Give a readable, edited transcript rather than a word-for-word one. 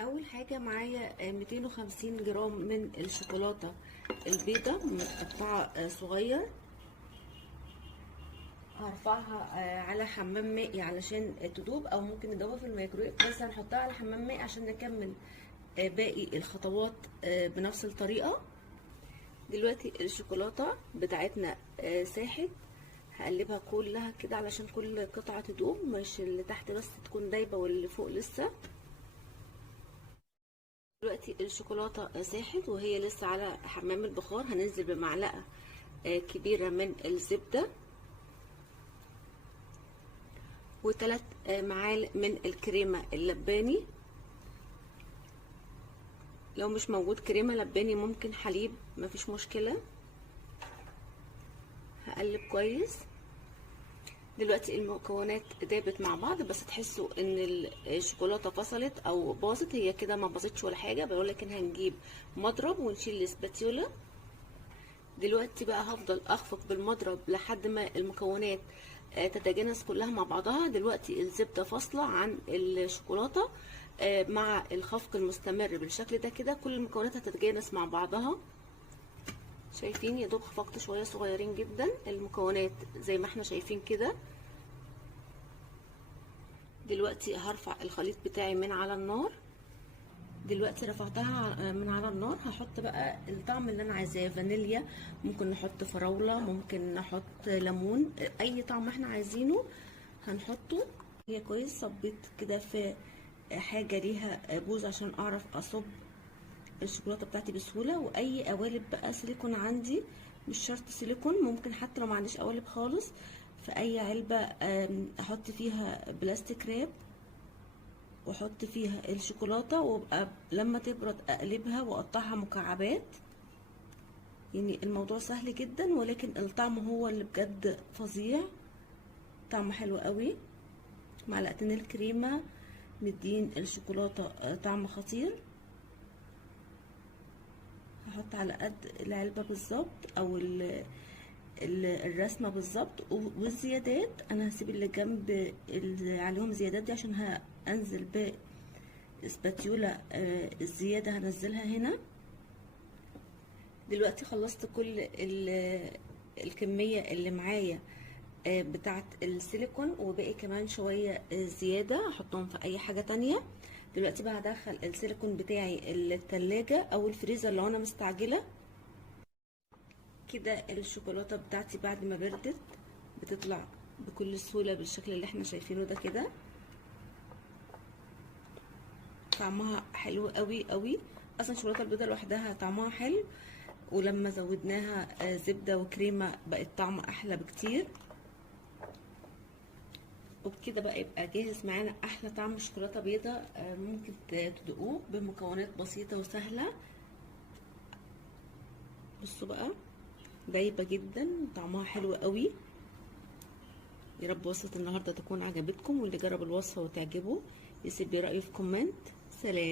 اول حاجه معايا 250 جرام من الشوكولاته البيضه متقطعه صغير. هرفعها على حمام مائي علشان تدوب، او ممكن ندوبها في الميكرويف، بس هنحطها على حمام مائي عشان نكمل باقي الخطوات بنفس الطريقه. دلوقتي الشوكولاته بتاعتنا ساحت. هقلبها كلها كده علشان كل قطعه تدوب، مش اللي تحت بس تكون دايبه واللي فوق لسه. دلوقتي الشوكولاته ساحت وهي لسه على حمام البخار. هننزل بمعلقه كبيره من الزبده و3 معالق من الكريمه اللباني. لو مش موجود كريمه لباني ممكن حليب، مفيش مشكله. هقلب كويس. دلوقتي المكونات دابت مع بعض، بس تحسوا ان الشوكولاته فصلت او باظت. هي كده ما باظتش ولا حاجه، بقول لكن هنجيب مضرب ونشيل الاسباتيولا. دلوقتي بقى هفضل اخفق بالمضرب لحد ما المكونات تتجانس كلها مع بعضها. دلوقتي الزبده فاصله عن الشوكولاته. مع الخفق المستمر بالشكل ده كده كل المكونات هتتجانس مع بعضها. شايفين يا دوب خفقت شويه صغيرين جدا المكونات زي ما احنا شايفين كده. دلوقتي هرفع الخليط بتاعي من على النار. دلوقتي رفعتها من على النار. هحط بقى الطعم اللي انا عايزاه، فانيليا، ممكن نحط فراوله، ممكن نحط ليمون، اي طعم احنا عايزينه هنحطه. هي كويس. صبيت كده في حاجه ليها بوز عشان اعرف اصب الشوكولاته بتاعتي بسهوله. واي قوالب بقى سيليكون عندي، مش شرط سيليكون، ممكن حتى لو ما عنديش قوالب خالص، في اي علبه احط فيها بلاستيك راب واحط فيها الشوكولاته، وابقى لما تبرد اقلبها واقطعها مكعبات. يعني الموضوع سهل جدا، ولكن الطعم هو اللي بجد فظيع. طعم حلو قوي. معلقتين الكريمه مدين الشوكولاته طعم خطير. هحط على قد العلبه بالظبط او الرسمه بالظبط. والزيادات انا هسيب اللي جنب اللي عليهم زيادات دي عشان هنزل باسباتيولا. الزياده هنزلها هنا. دلوقتي خلصت كل الكميه اللي معايا بتاعه السيليكون، وباقي كمان شويه زياده هحطهم في اي حاجه تانية. دلوقتي بقى هدخل السيليكون بتاعي التلاجة او الفريزر لو انا مستعجله. كده الشوكولاته بتاعتي بعد ما بردت بتطلع بكل سهوله بالشكل اللي احنا شايفينه ده كده. طعمها حلو قوي قوي. اصلا الشوكولاته البيضاء لوحدها طعمها حلو، ولما زودناها زبده وكريمه بقت طعم احلى بكتير. وبكده بقى يبقى جاهز معانا احلى طعم شوكولاته بيضاء ممكن تدوقوه بمكونات بسيطه وسهله. بصوا بقى دايبه جدا، طعمها حلو قوي. يا رب وصفه النهارده تكون عجبتكم، واللي جرب الوصفه وتعجبه يسيب لي رايه في كومنت. سلام.